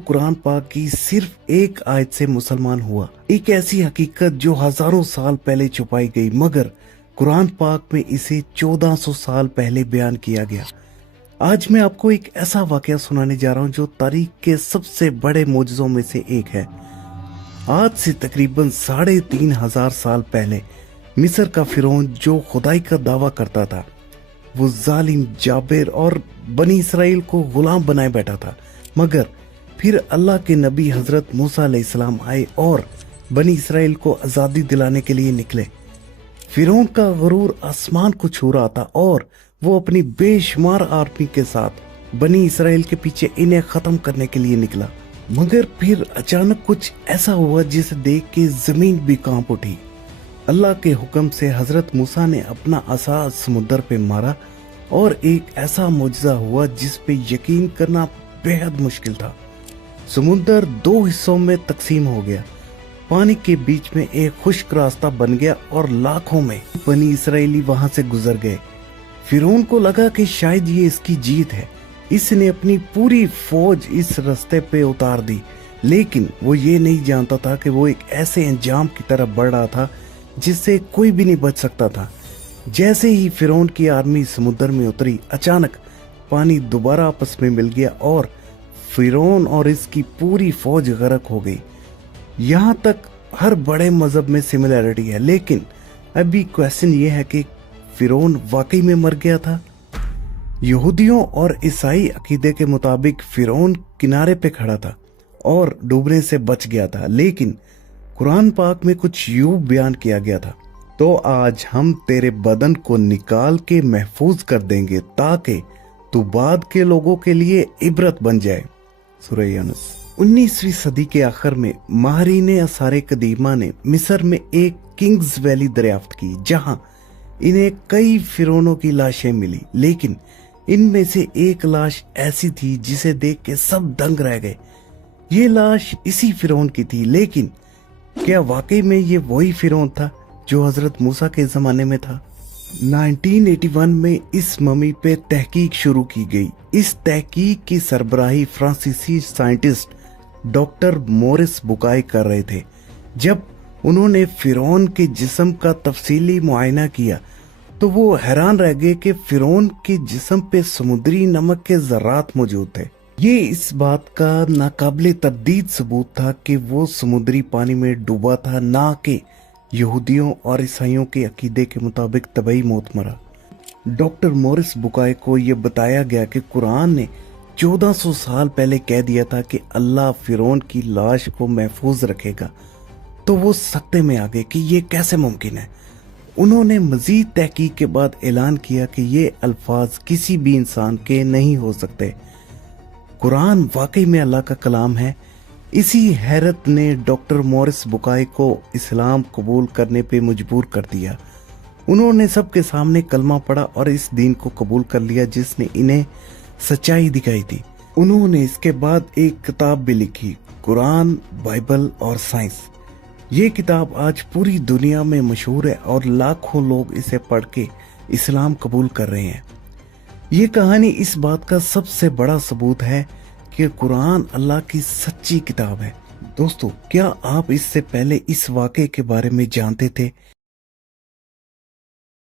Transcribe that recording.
कुरान पाक की सिर्फ एक आयत से मुसलमान हुआ। एक ऐसी हकीकत जो हजारों साल पहले छुपाई गई, मगर कुरान पाक में इसे 1400 साल पहले बयान किया गया। आज मैं आपको एक ऐसा वाकया सुनाने जा रहा हूं जो तारीख के सबसे बड़े मोजज़ों में से एक है। आज से तकरीबन 3500 साल पहले मिस्र का फिरौन जो खुदाई का दावा करता था, वो जालिम जाबिर और बनी इसराइल को गुलाम बनाए बैठा था। मगर फिर अल्लाह के नबी हजरत मूसा अलैहिस्सलाम आए और बनी इसराइल को आज़ादी दिलाने के लिए निकले। फिरौन का गरूर आसमान को छू रहा था और वो अपनी बेशुमार आर्मी के साथ बनी इसराइल के पीछे इन्हें खत्म करने के लिए निकला। मगर फिर अचानक कुछ ऐसा हुआ जिसे देख के जमीन भी कांप उठी। अल्लाह के हुक्म से हजरत मूसा ने अपना असा समुद्र पे मारा और एक ऐसा मुजज़ा हुआ जिस पे यकीन करना बेहद मुश्किल था। समुद्र दो हिस्सों में तकसीम हो गया, पानी के बीच में एक खुश्क रास्ता बन गया और लाखों में बनी इसराइली वहां से गुजर गए। फिरौन को लगा कि शायद ये इसकी जीत है, इसने अपनी पूरी फौज इस रास्ते पे उतार दी। लेकिन वो ये नहीं जानता था कि वो एक ऐसे अंजाम की तरफ बढ़ रहा था जिससे कोई भी नहीं बच सकता था। जैसे ही फिरौन की आर्मी समुद्र में उतरी, अचानक पानी दोबारा आपस में मिल गया और फिरौन और इसकी पूरी फौज गर्क हो गई। यहाँ तक हर बड़े मजहब में सिमिलरिटी है, लेकिन अभी क्वेश्चन ये है कि फिरौन वाकई में मर गया था। यहूदियों और ईसाई अकीदे के मुताबिक फिरौन किनारे पे खड़ा था और डूबने से बच गया था, लेकिन कुरान पाक में कुछ यूं बयान किया गया था, तो आज हम तेरे बदन को निकाल के महफूज कर देंगे ताकि तू बाद के लोगों के लिए इबरत बन जाए। सूरह यूनुस। 19वीं सदी के आखिर में माहरीन आसार कदीमा ने मिस्र में एक किंग्स वैली दरियाफ्त की, जहां इन्हें कई फिरौनों की लाशें मिली, लेकिन इनमें से एक लाश ऐसी थी जिसे देख के सब दंग रह गए। ये लाश इसी फिरौन की थी, लेकिन क्या वाकई में ये वही फिरौन था जो हजरत मूसा के जमाने में था? 1981 में इस ममी पे तहकीक शुरू की गई। इस तहकीक की सरबराही फ्रांसीसी साइंटिस्ट डॉक्टर मोरिस बुकाई कर रहे थे। जब उन्होंने फिरौन के जिस्म का तफसीली मुआयना किया तो वो हैरान रह गए कि फिरौन के जिस्म पे समुद्री नमक के ज़र्रात मौजूद थे। ये इस बात का नाकाबिले तरदीद सबूत था कि वो समुद्री पानी में डूबा था, ना कि यहूदियों और ईसाइयों के अकीदे के मुताबिक तबई मौत मरा। डॉक्टर मोरिस बुकाई को ये बताया गया कि कुरान ने 1400 साल पहले कह दिया था कि अल्लाह फिरौन की लाश को महफूज रखेगा, तो वो सकते में आ गए कि ये कैसे मुमकिन है। उन्होंने मजीद तहकीक के बाद ऐलान किया कि ये अल्फाज किसी भी इंसान के नहीं हो सकते। कुरान वाकई में अल्लाह का कलाम है। इसी हैरत ने डॉक्टर मोरिस बुकाई को इस्लाम कबूल करने पे मजबूर कर दिया। उन्होंने सबके सामने कलमा पढ़ा और इस दीन को कबूल कर लिया जिसने इन्हें सच्चाई दिखाई थी। उन्होंने इसके बाद एक किताब भी लिखी, कुरान, बाइबल और साइंस। ये किताब आज पूरी दुनिया में मशहूर है और लाखों लोग इसे पढ़ के इस्लाम कबूल कर रहे हैं। ये कहानी इस बात का सबसे बड़ा सबूत है कि कुरान अल्लाह की सच्ची किताब है। दोस्तों, क्या आप इससे पहले इस वाक़े के बारे में जानते थे?